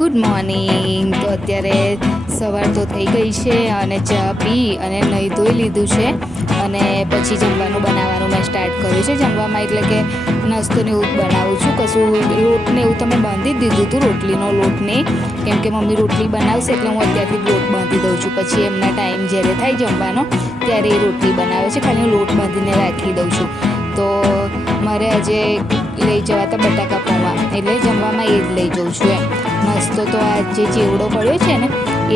Good morning. તો અત્યારે સવાર તો થઈ ગઈ છે અને ચા પી અને નહીં ધોઈ લીધું છે અને પછી જમવાનું બનાવવાનું મેં સ્ટાર્ટ કર્યું છે. જમવામાં એટલે કે નાસ્તોને એવું બનાવું છું. કશું લોટને એવું તમે બાંધી દીધું હતું, રોટલીનો લોટને, કેમ કે મમ્મી રોટલી બનાવશે એટલે હું અત્યારથી લોટ બાંધી દઉં છું. પછી એમના ટાઈમ જ્યારે થાય જમવાનો ત્યારે એ રોટલી બનાવે છે, ખાલી હું લોટ બાંધીને રાખી દઉં છું. તો મારે આજે લઈ જવા હતા બટાકા પૌવા, એટલે જમવામાં એ જ લઈ જાઉં છું એમ. નાસ્તો તો આ જે ચેવડો પડ્યો છે ને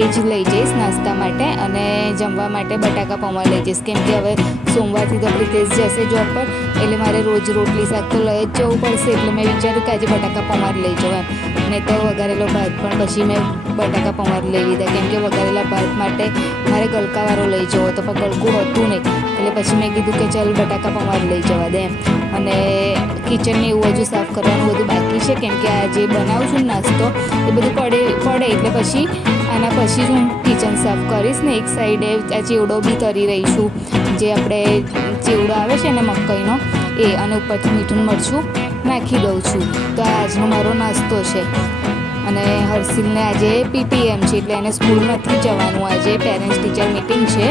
એ જ લઈ જઈશ નાસ્તા માટે, અને જમવા માટે બટાકા પૌવા લઈ જઈશ, કેમ કે હવે સોમવારથી તો પ્રિતેશ જશે જોબ પર, એટલે મારે રોજ રોટલી શાક તો લઈ જ જવું પડશે. એટલે મેં વિચાર્યું કે આજે બટાકા પૌવા જ લઈ જાઉં એમ. નહીં તો વઘારેલો ભાત પણ પછી મેં બટાકા પૌવા જ લઈ લીધા, કેમ કે વઘારેલા ભાત માટે મારે ગલકાવાળો લઈ જવો હતો, પણ ગલકું હતું નહીં, એટલે પછી મેં કીધું કે ચાલ બટાકા પૌવા જ લઈ જવા દે એમ. અને કિચનને એવું હજુ સાફ કરવાનું બધું બાકી છે, કેમ કે આ જે બનાવું છું નાસ્તો એ બધું પડે એટલે પછી આના પછી હું કિચન સાફ કરીશ ને. એક સાઈડે આ ચેવડો બી તરી રહીશું, જે આપણે ચેવડો આવે છે ને મકાઈનો એ, અને ઉપરથી મીઠું મરચું નાખી દઉં છું. તો આ આજનો મારો નાસ્તો છે. અને હર્ષિલને આજે પીટીએમ છે, એટલે એને સ્કૂલ નથી જવાનું, આજે પેરેન્ટ્સ ટીચર મિટિંગ છે,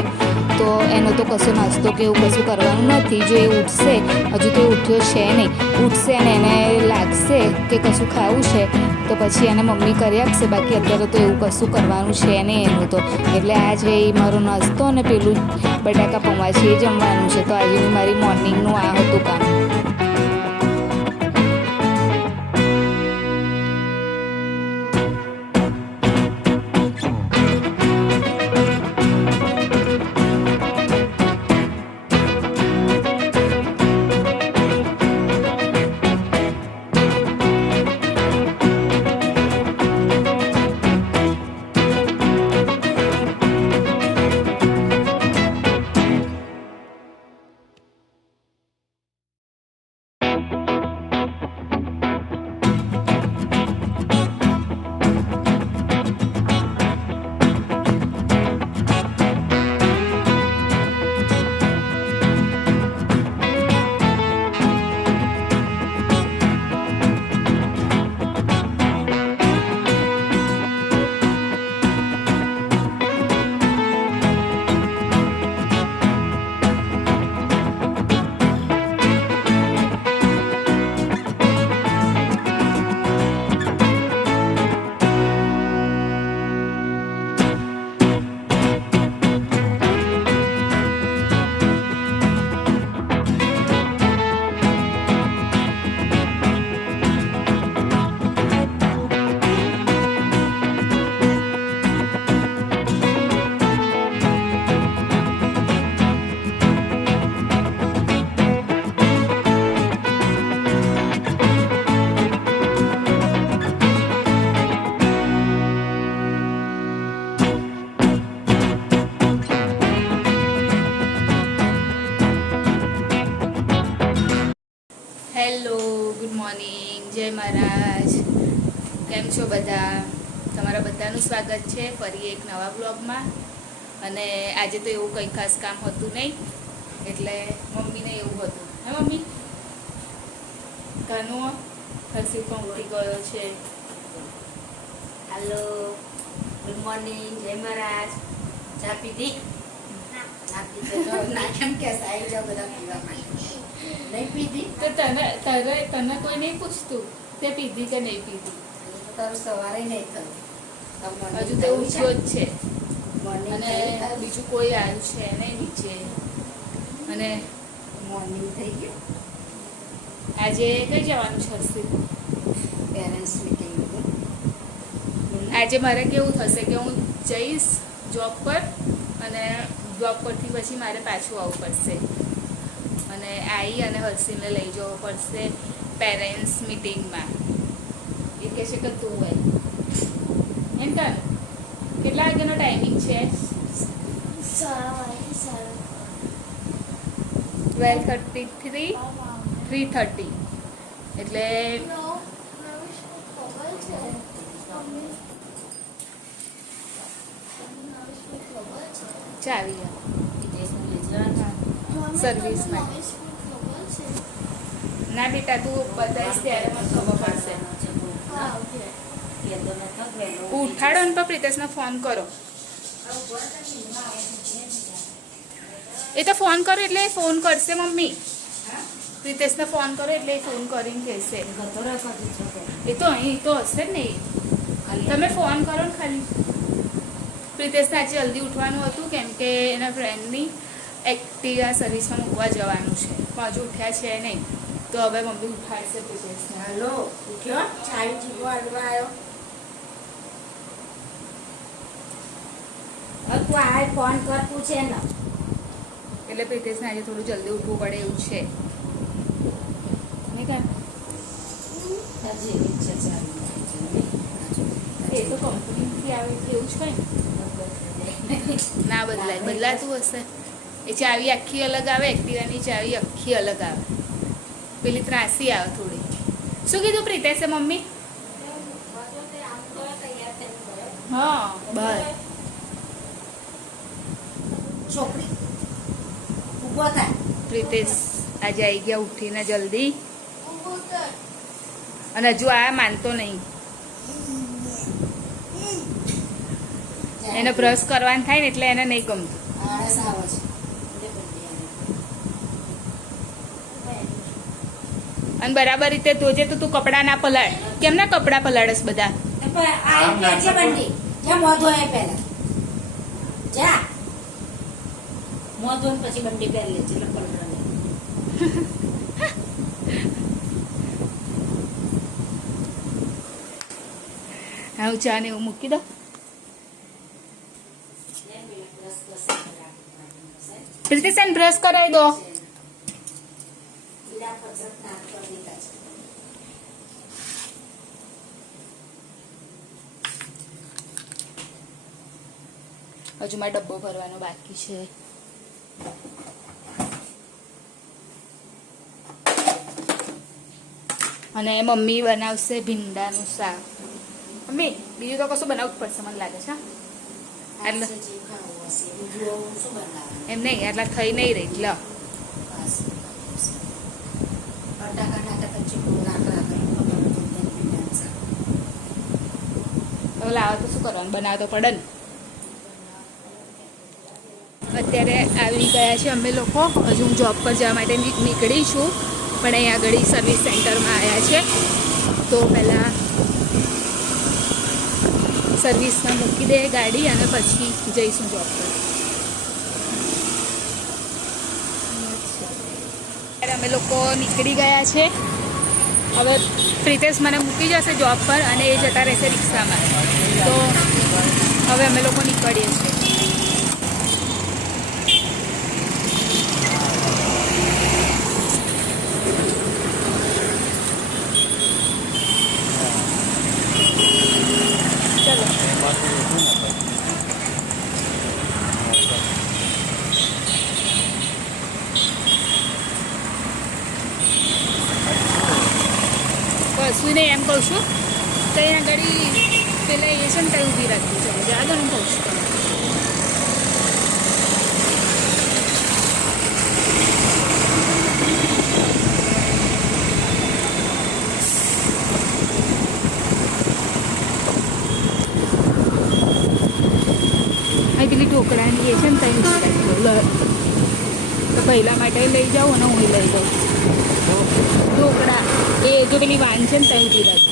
તો એનો તો કશો નાસ્તો કે એવું કશું કરવાનું નથી. જો એ ઉઠશે, હજુ તો એ ઉઠ્યો છે નહીં, ઉઠશે અને એને લાગશે કે કશું ખાવું છે તો પછી એને મમ્મી કરી આપશે, બાકી અત્યારે તો એવું કશું કરવાનું છે નહીં એનું તો. એટલે આજે એ મારો નાસ્તો અને પેલું બટાકા પૌવા છે એ જમવાનું છે. તો આજે મારી મોર્નિંગનું આ હતું કામ. હેલો, ગુડ મોર્નિંગ, જય મહારાજ. કેમ છો બધા? તમારા બધાનું સ્વાગત છે ફરી એક નવા બ્લોગમાં. અને આજે તો એવું કંઈ ખાસ કામ હતું નહીં, એટલે મમ્મીને એવું હતું. હે મમ્મી? કાનો હર્ષિલ પણ ઉઠી ગયો છે. હેલો, ગુડ મોર્નિંગ, જય મહારાજ. ચા પીધી? ના કેમ કે સાઈ જાવ બધા પીવા માટે. નહીં પીધી તો તને કોઈ નહીં પૂછતું તે પીધી કે નહીં પીધી? તારું સવારે નહીં થયું, હજુ તો ઉઠ્યો જ છે, મોર્નિંગ અને બીજું કોઈ આવ્યું છે નહીં નીચે. અને મોર્નિંગ થઈ ગયું. આજે કઈ જવાનું છે હર્ષિલ? Parents meeting. આજે મારે કેવું થશે કે હું જઈશ જોબ પર, અને જોબ પરથી પછી મારે પાછું આવવું પડશે, અને આવી અને હર્ષિલને લઈ જવો પડશે પેરેન્ટ્સ મિટિંગમાં. એ કહે છે કે તું હોય એમ. તને કેટલા વાગ્યાનો ટાઈમિંગ છે? 12:33 3:30, એટલે ચાવી સર્વિસ માટે. ના બેટા, તું બતાવીશ ત્યારે મને ખબર પડશે. ઉઠાડો ને પણ પ્રિતેશને ફોન કરો. એ તો ફોન કરો એટલે ફોન કરશે મમ્મી. પ્રિતેશને ફોન કરો એટલે ફોન કરીને કહેશે. એ તો અહીં તો હશે જ ને. તમે ફોન કરો ને ખાલી. પ્રિતેશને આજે જલ્દી ઉઠવાનું હતું કેમ કે એના ફ્રેન્ડની એક્ટિવા સર્વિસમાં મૂકવા જવાનું છે પણ હજુ ઉઠ્યા છે નહીં તો હવે મમ્મી ઉઠાડશે પ્રિતેશને. હાલો ઉઠ્યો ચાવી ચીકો હાલવા આવ્યો હવે તું આ ફોન કર પૂછે ને એટલે પ્રિતેશને આજે થોડું જલ્દી ઉઠવું પડે એવું છે. નહીં કાંઈ હજી ઈચ્છા ચાલુ એ તો કંપનીથી આવે એટલે એવું જ હોય ને. ના બદલાય બદલાતું હશે. એ ચાવી આખી અલગ આવે એક્ટિવાની ચાવી આખી અલગ આવે પેલી ત્રાસી આવે થોડી. શું કીધું પ્રિતેશે મમ્મી? હા બસ છોકરી ઊભો થાય પ્રિતેશ આજે આવી ગયા ઉઠીને જલ્દી અને હજુ આ માનતો નહીં. એને બ્રશ કરવાનું થાય ને એટલે એને નહીં ગમતું. આળસ આવે છે અને બરાબર રીતે ધોજે તો તું કપડાં ના પલાળ. કેમના કપડાં પલાળસ બધા? છે બંડી જા મોઢો એ પહેલા જા મોઢો પછી બંડી પહેરી લેજે લપડ હા ચા ને એવું મૂકી દો. પ્રિતિશન બ્રશ કરાવી દો. હજુ મારે ડબ્બો ભરવાનો બાકી છે. અને મમ્મી બનાવશે ભીંડાનું શાક. મમ્મી બીજું તો કશું બનાવવું જ પડશે મને લાગે છે. એટલે એમ નહીં એટલા થઈ નહીં રહી એટલે હવે લાવો તો શું કરવાનું બનાવ તો પડે ને. અત્યારે આવી ગયા છે અમે લોકો. હજુ હું જોબ પર જવા માટે નીકળી છું પણ અહીંયા આગળ સર્વિસ સેન્ટરમાં આવ્યા છે તો પહેલાં સર્વિસમાં મૂકી દે ગાડી અને પછી જઈશું જોબ પર. અમે લોકો નીકળી ગયા છે. હવે પ્રિતેશ મને મૂકી જશે જોબ પર અને એ જતા રહેશે રિક્ષામાં. તો હવે અમે લોકો નીકળીએ છીએ. કશું નહીં એમ કહું છું તો અહીંયા ગાડી પેલા એ છે ને ત્યાં ઊભી રાખી છે. જા દો હું કહું છું અહીં પેલી ઢોકળાની એ છે ને ત્યાં ઊભી રાખી તો પહેલા માટે લઈ જાઉં અને હું લઈ જાઉં. ઢોકળા એ જો પેલી વાન છે ને ત્યાં ઊભી રાખી.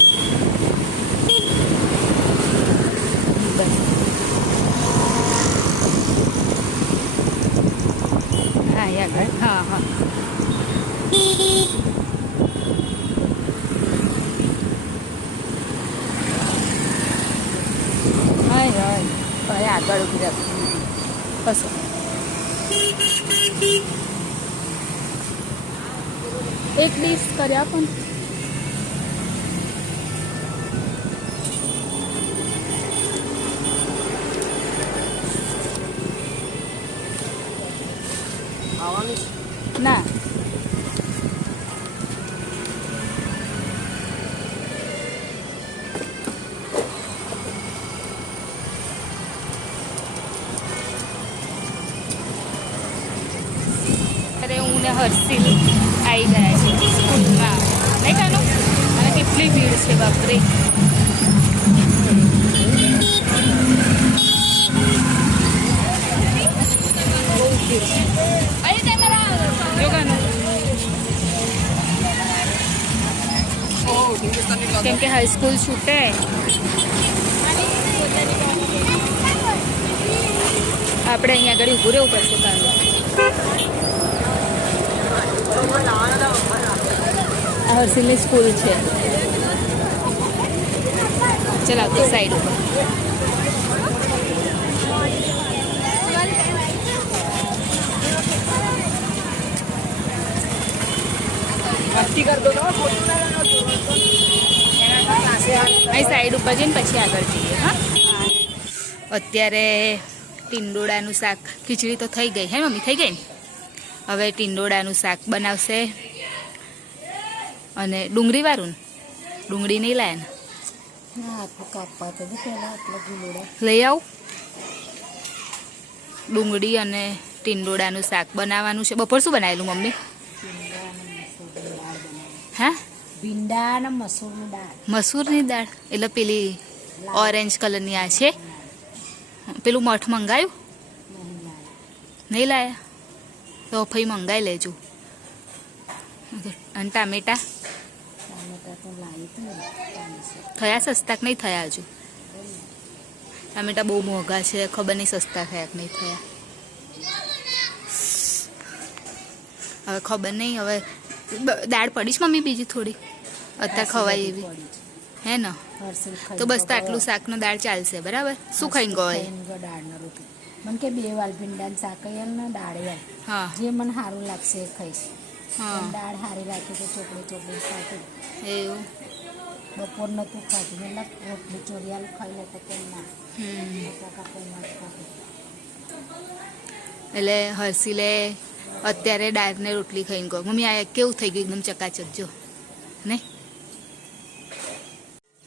હા આગળ હા હા હાય હાય હવે આગળ ઊભી રાખી બસ. એક ડીશ કર્યા પણ ના અરે હું ને હર્ષિલ આવી ગયા છે સ્કૂલમાં નહીં કાનો અને કેટલી ભીડ છે બાપરે. કેમ કે હાઈસ્કૂલ છૂટે આપણે અહીંયા આગળ ઊભું રહેવું પડશે કાલે. આ હર્ષિલની સ્કૂલ છે. ચાલ આવતી સાઈડ ઉપર. અહીં સાઈડ ઉપર જઈને પછી આગળ જઈએ. હા, અત્યારે ટીંડોળાનું શાક, ખીચડી તો થઈ ગઈ હે મમ્મી, થઈ ગઈ ને? હવે ટીંડોળાનું શાક બનાવશે અને ડુંગળીવાળું. ડુંગળી નહીં લાયા ને? લઈ આવું. ડુંગળી અને ટીંડોળાનું શાક બનાવવાનું છે. બપોર શું બનાવેલું મમ્મી? હા, ભીંડા ને મસૂરની દાળ. મસૂરની દાળ એટલે પેલી ઓરેન્જ કલરની આ છે. પેલું મઠ મંગાયું નહીં લાયા? તો ફઈ મંગાવી લેજો. અને ટામેટા થયા સસ્તા કે નહીં થયા? હજુ ટામેટા બહુ મોંઘા છે, ખબર નહીં સસ્તા થયા કે નહીં થયા. હવે ખબર નહીં. હવે દાળ પડીશ મમ્મી બીજી થોડી અત્યારે ખવાય એવી હે ને? તો બસ તો આટલું શાકનો દાળ ચાલશે. બરાબર. શું ખાઈને ગયો? દાળનો રોટલી મને કે 2 વાલ ભીંડાનું શાક ને દાળ. હા, જે મને સારું લાગશે એ ખાઈશ. હા, દાળ સારી લાગી તો ચોપડી ખાતી. એવું. બપોર નતું ખાતું એટલે રોટલી ચોરિયાલ ખાઈ લે તો કેમ ના. એટલે હર્ષિલે અત્યારે દાળને રોટલી ખાઈને ગયો. મમ્મી આ કેવું થઈ ગયું એકદમ ચકાચક જો નહીં?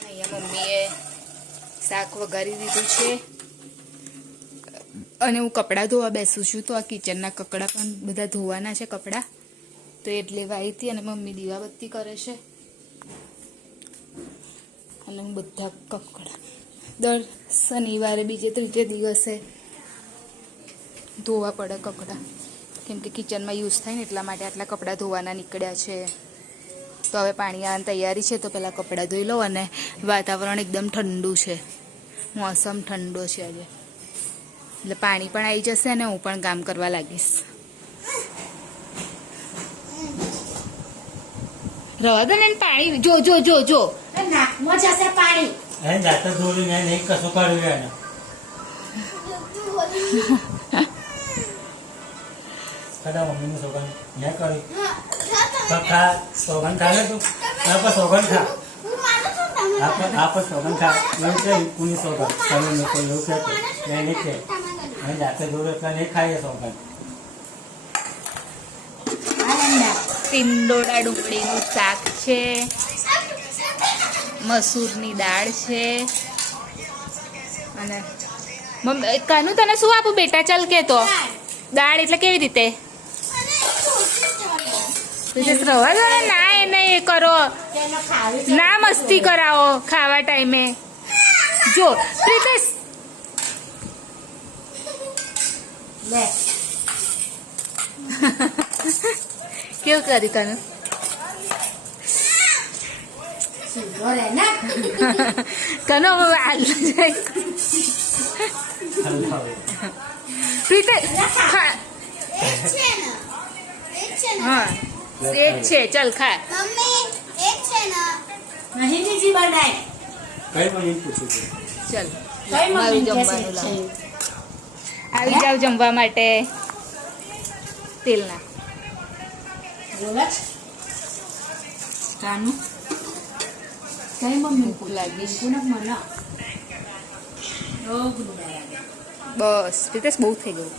અહીંયા મમ્મીએ શાક વઘારી દીધું છે અને હું કપડાં ધોવા બેસું છું. તો આ કિચનના કપડાં પણ બધા ધોવાના છે કપડાં, તો એટલે વાઈ હતી અને મમ્મી દીવાબત્તી કરે છે અને હું બધા કપડાં દર શનિવારે બીજે ત્રીજે દિવસે ધોવા પડે કપડાં, કેમ કે કિચનમાં યુઝ થાય ને એટલા માટે આટલા કપડાં ધોવાના નીકળ્યા છે. તો હવે પાણી આવવાની તૈયારી છે તો પહેલાં કપડાં ધોઈ લઉં. અને વાતાવરણ એકદમ ઠંડુ છે, મોસમ ઠંડો છે આજે, એટલે પાણી પણ આવી જશે અને હું પણ કામ કરવા લાગીશ. રવા દો ને પાણી. જો જો જો જો નાકમાં જશે પાણી. જાતે દોરી નહીં કશું કર્યું એને. કદા મમ્મીનું સોગન મેં કર્યું તો ખા. સોગન ખા ને તું. આપણે સોગન ખા. આપણે સોગન ખા. એવું છે કુની સોગન તમે લોકો એવું છે મેં નહીં કે મેં જાતે દોરો એટલે નહીં ખાઈએ સોગન. ટીંડોળા ડુંગળીનું શાક છે, મસૂરની દાળ છે અને મમ્મી કાનું તને શું આપું બેટા? ચાલ કે તો દાળ એટલે કેવી રીતે? રવા દો ને. ના એ નહીં એ કરો, ના મસ્તી કરાવો ખાવા ટાઈમે. જો પ્રીતેશ કેવું કરી કાનું? કનો હવે આલુ જાય પ્રીતેશ. હા એક છે, ચાલ ખા. નહીં બીજી બનાય. કઈ મને પૂછું છું. ચાલ કઈ મારું મમ્મી જમવાનું લાવ. આવી જાવ જમવા માટે. તેલ ના બોલે કાનું કઈ મમ્મી ભૂખ લાગી છે. મને બસ પ્રીતેશ બહુ થઈ ગયું.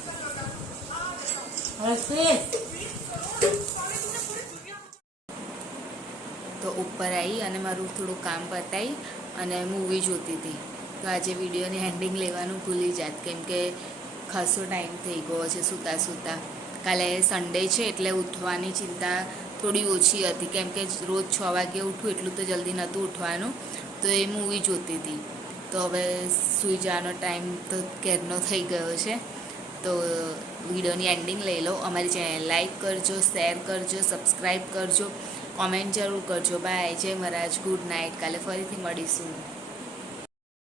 તો ઉપર આવી અને મારું થોડું કામ પતાવી અને મૂવી જોતી હતી. તો આજે વિડીયોની હેન્ડિંગ લેવાનું ભૂલી જાત, કેમ કે ખાસો ટાઈમ થઈ ગયો છે સૂતા સૂતા. કાલે સન્ડે છે એટલે ઉઠવાની ચિંતા થોડી ઓછી હતી, કેમ કે રોજ 6 વાગે ઉઠું એટલું તો જલ્દી નહોતું ઉઠવાનું. તો એ મૂવી જોતી હતી. તો હવે સૂઈ જવાનો ટાઈમ તો ક્યારનો થઈ ગયો છે. તો વિડીયોની એન્ડિંગ લઈ લો. અમારી ચેનલ લાઈક કરજો, શેર કરજો, સબસ્ક્રાઈબ કરજો, કોમેન્ટ જરૂર કરજો. બાય. જય મહારાજ. Good night. કાલે ફરીથી મળીશું.